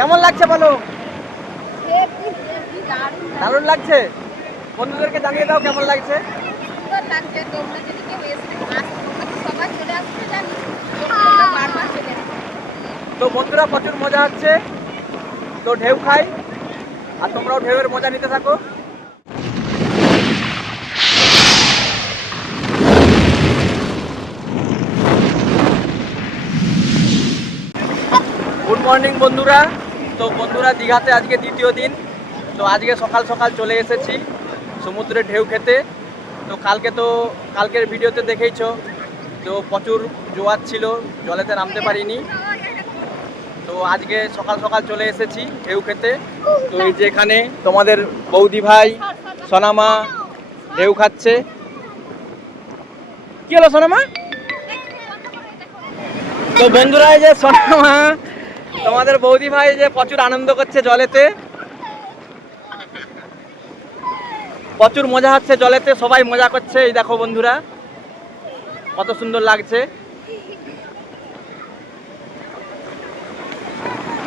কেমন লাগছে বলো? দারুণ লাগছে। বন্ধুদেরকে জানিয়ে দাও কেমন লাগছে। সুন্দর লাগছে। তোমরা যদি কেউ সবাই চলে আসতে জানি বারবার চলে আসবে। তো বন্ধুরা প্রচুর মজা হচ্ছে, তো ঢেউ খাই আর তোমরাও ঢেউয়ের মজা নিতে থাকো। গুড মর্নিং বন্ধুরা। তো বন্ধুরা দীঘাতে আজকে দ্বিতীয় দিন। তো আজকে সকাল সকাল চলে এসেছি সমুদ্রে ঢেউ খেতে। তো কালকের ভিডিওতে দেখেইছো, তো প্রচুর জোয়ার ছিল, জলেতে নামতে পারিনি। তো আজকে সকাল সকাল চলে এসেছি ঢেউ খেতে। তো এই যে এখানে তোমাদের বৌদি ভাই সোনামা ঢেউ খাচ্ছে। কি হলো সোনামা? তো বন্ধুরা এই যে সোনামা তোমাদের বৌদি ভাই যে প্রচুর আনন্দ করছে জলেতে, প্রচুর মজা হচ্ছে জলেতে, সবাই মজা করছে। এই দেখো বন্ধুরা কত সুন্দর লাগছে।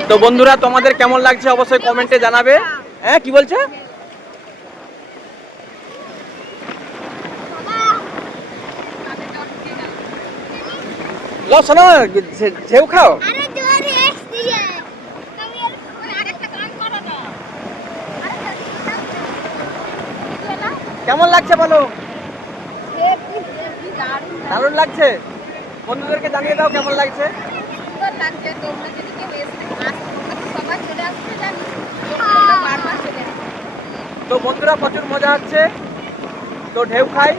তো বন্ধুরা তোমাদের কেমন লাগছে অবশ্যই কমেন্টে জানাবে। হ্যাঁ কি বলছে? লো শোনো, ঢেউ খাও। কেমন লাগছে বলো? দারুণ লাগছে। বন্ধুদেরকে জানিয়ে দাও কেমন লাগছে। সুন্দর লাগছে। তোমরা যদি কেউ সবাই চলে আসতে জানি বারবার চলে আসবে। তো বন্ধুরা প্রচুর মজা হচ্ছে, তো ঢেউ খাই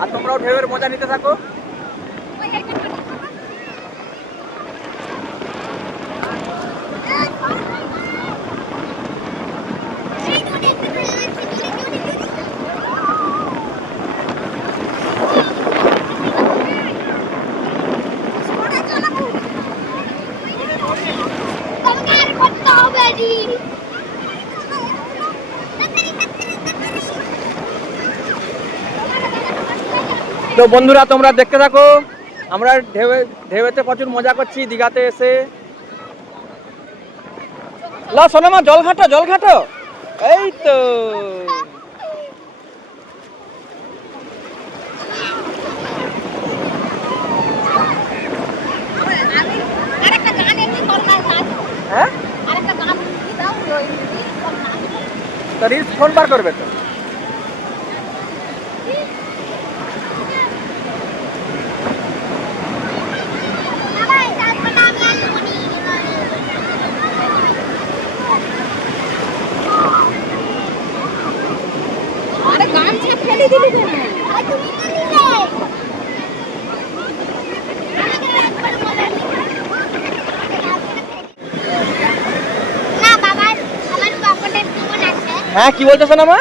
আর তোমরাও ঢেউয়ের মজা নিতে থাকো। তো বন্ধুরা তোমরা দেখতে থাকো, আমরা ঢেউতে প্রচুর মজা করছি দীঘাতে এসে। লা সোনামা জল ঘাটো জল ঘাটো। এই তো হ্যাঁ, তো রিলস ফোন বার করবে তো। হ্যাঁ কি বলছো সোনামা?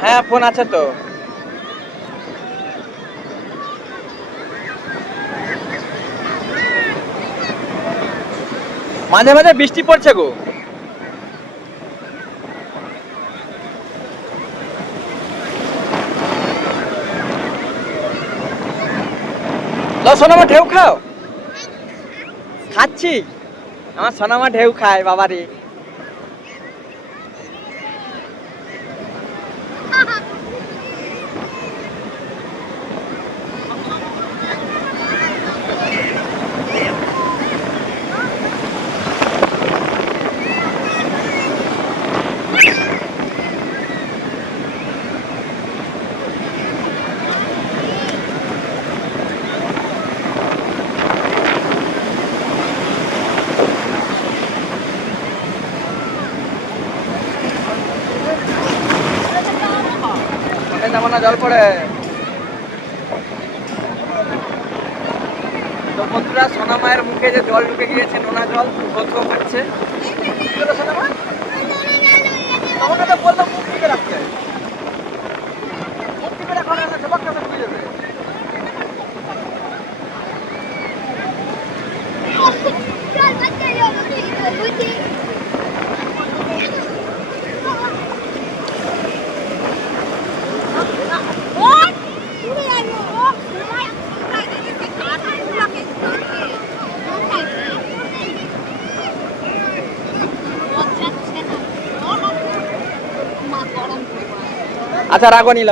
হ্যাঁ ফোন আছে তো। মাঝে মাঝে বৃষ্টি পড়ছে গো। লো সোনামা ঢেউ খাও। খাচ্ছি, আমার সোনামা ঢেউ খায় বাবারে। যেমন জল পড়ে। তো বন্ধুরা সোনামায়ের মুখে যে জল ঢুকে গিয়েছে, নোনা জল থো করছে। সোনামা তোমাকে তো বললাম মুখ টিপে রাখতে, মুখ টিপে রাখো না, সবার কাছে ঢুকে যাবে। আচ্ছা রাগো নিল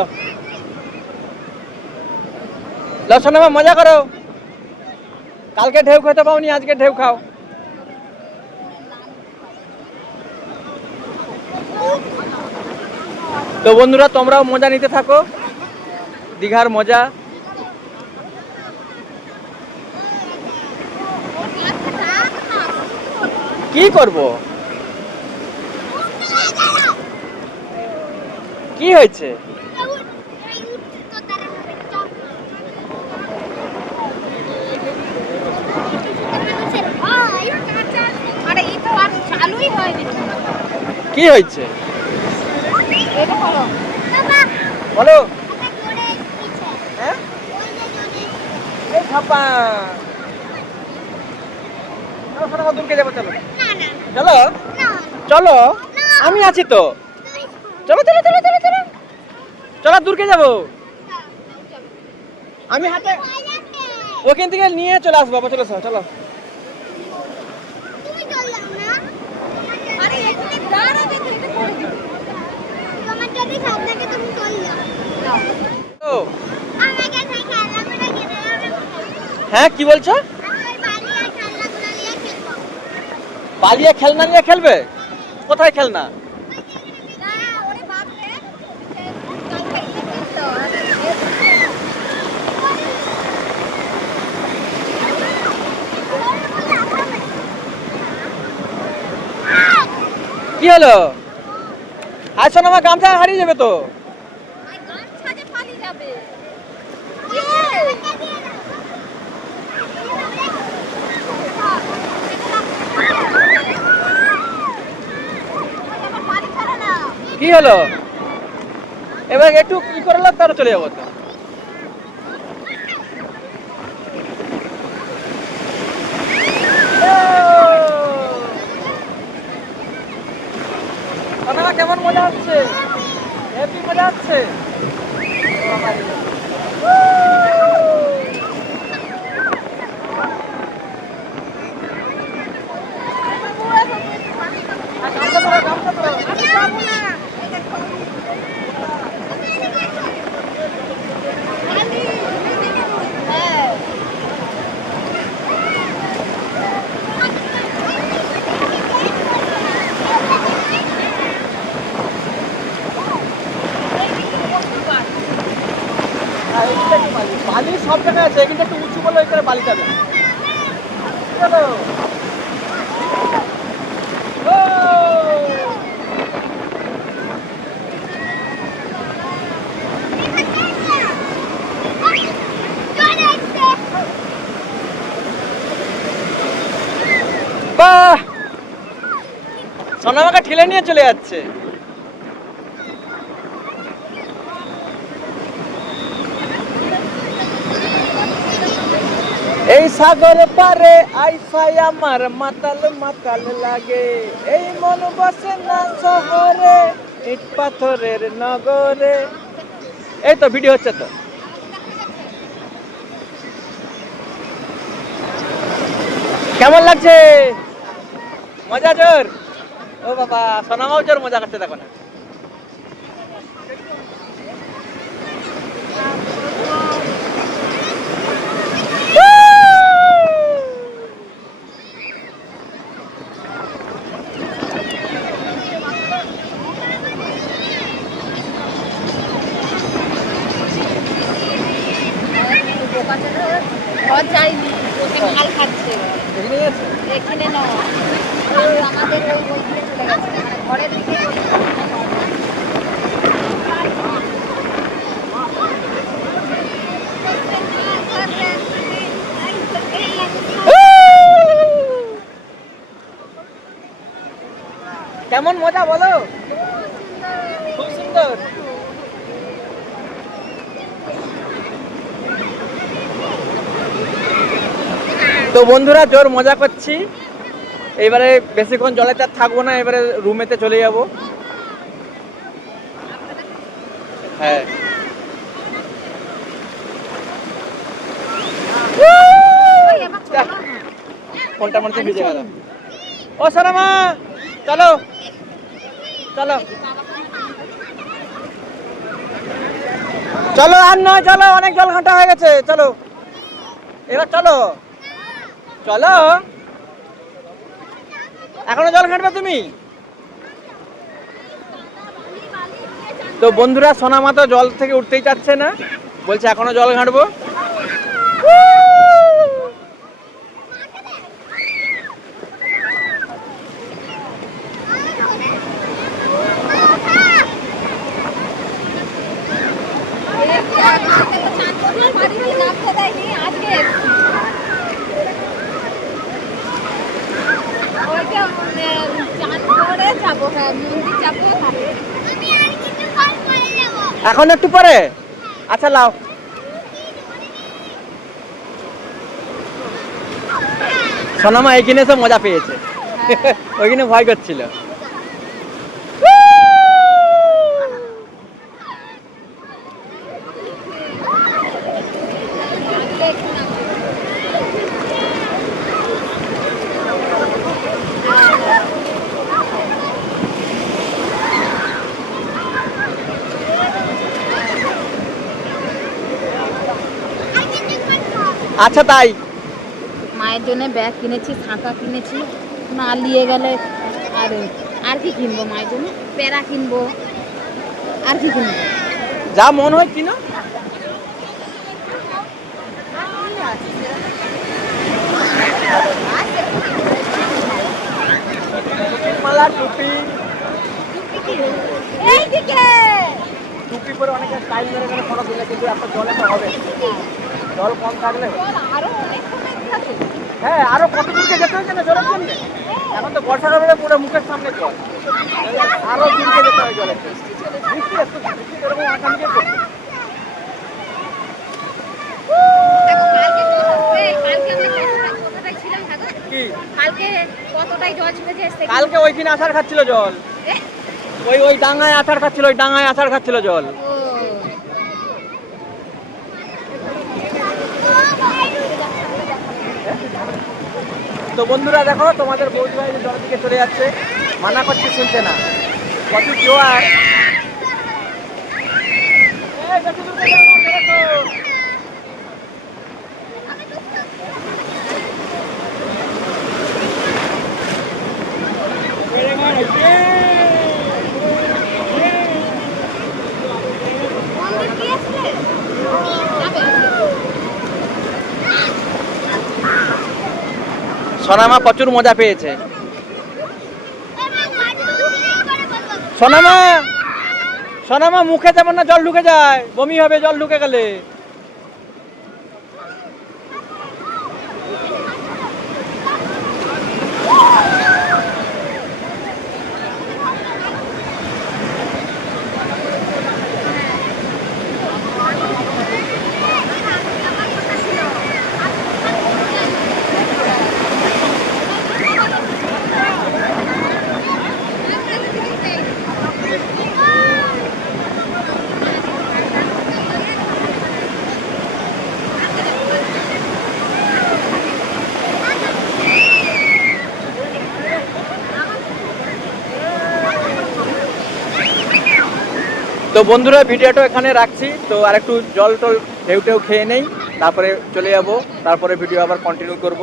সোনামা মজা করো কালকে ঢেউ খেতে পাওনি আজকে ঢেউ খাও তো বন্ধুরা তোমরাও মজা নিতে থাকো দীঘার মজা কি করব কি হয়েছে আরে এই তো আর চালুই হয়নি কি হয়েছে এটা হলো বলো হ্যাঁ এই ছাপা চলো দূরকে যাবো চলো চলো চলো আমি আছি তো চলো চলো চলো চলো চলো চলো দূরকে যাবো আমি হাতে ওখান থেকে নিয়ে চলে আসবো বাবা চলো চলো আরে এখানে দাঁড়াবে তো এটা করে দিই তোমার যদি সামনে তুমি চল যাও ও আমাকে সেই খেলাগুলো কিনে দেবে হ্যাঁ কি বলছো আমার বাড়ি আর খেলাগুলো নিয়ে খেলবো পালিয়ে খেলনা নিয়ে খেলবে কোথায় খেলনা না ওরে বাপ রে কালকে খেলতো কি হলো আজ শোনো আমার গামছা হারিয়ে যাবে তো আই গান ছাদে পালিয়ে যাবে কি হলো এবার একটু কি করে লাগ তার চলে যাবো তো কেমন মজা হচ্ছে হেপি মজা হচ্ছে বালি সব জায়গায় আছে কিন্তু একটু উঁচু করলে ওইখানে বালি যাবে চলো বাহ সোনামাকে ঠেলে নিয়ে চলে যাচ্ছে এই সাগর পারে আইসাই আমার মাতাল মাতাল লাগে এই মন বসে না শহরে ইট পাথরের নগরে এই তো ভিডিও হচ্ছে তো কেমন লাগছে মজা জোর ও বাবা সোনামাও জোর মজা করছে দেখো না ঘর যায়নি ওকে মাল খাচ্ছে এখানে না আমাদের ওই দিকে চলে গেছে মানে ঘরের দিকে কেমন মজা বলো খুব সুন্দর তো বন্ধুরা জোর মজা করছি এবারে বেশিক্ষণ জলেতে আর থাকবো না এবারে রুমেতে চলে যাব হ্যাঁ ফোনটা মনে ভিজে গেল ও সোনামা চলো চলো চলো আর নয়, চলো অনেক জল ঘাঁটা হয়ে গেছে, চলো এবার চলো চলো। এখনো জল ঘাঁটবে তুমি? তো বন্ধুরা, সোনামা তো জল থেকে উঠতেই চাচ্ছে না, বলছে এখনো জল ঘাঁটবো। এখন একটু পরে, আচ্ছা লাও। সোনামা এইখানে এসে মজা পেয়েছে, ওইখানে ভয় করছিল। আচ্ছা তাই, মায়ের জন্য ব্যাগ কিনেছি, ছাতা কিনেছি, না নিয়ে গেলে আর আর কি কিনবো? মায়ের জন্য প্যারা কিনবো, আর কি কিনবো? যা মন হয় কিনো। মালা, টুপি, এইদিকে টুপি পরে অনেকে স্টাইল মেরে মেরে ফটো তুলে, কিন্তু একটা জলে তো হবে, জল কম থাকলে। আরো অনেক আছে। হ্যাঁ, আরো কত দূরকে যেতে হয়েছে না জলের জন্য? এখন তো বর্ষাকালে পুরো মুখের সামনে জল, আরো দূরকে যেতে হয় জলের জন্য। বৃষ্টি এত বৃষ্টি এরকম আকাঙ্ক্ষা করছে। কি কতটাই জল ছিল যে কালকে ওইখানে আছাড় খাচ্ছিল জল, ওই ডাঙায় আছাড় খাচ্ছিল, ওই ডাঙায় আছাড় খাচ্ছিল জল। তো বন্ধুরা দেখো, তোমাদের বৌদি ভাই জলের দিকে চলে যাচ্ছে, মানা করছে শুনছে না, প্রচুর জোয়ার। সোনামা প্রচুর মজা পেয়েছে। সোনামা, সোনামা মুখে যেমন না জল ঢুকে যায়, বমি হবে জল ঢুকে গেলে। তো বন্ধুরা, ভিডিওটা এখানে রাখছি। তো আর একটু জল টল ঢেউ টেউ খেয়ে নেই, তারপরে চলে যাবো, তারপরে ভিডিও আবার কন্টিনিউ করব।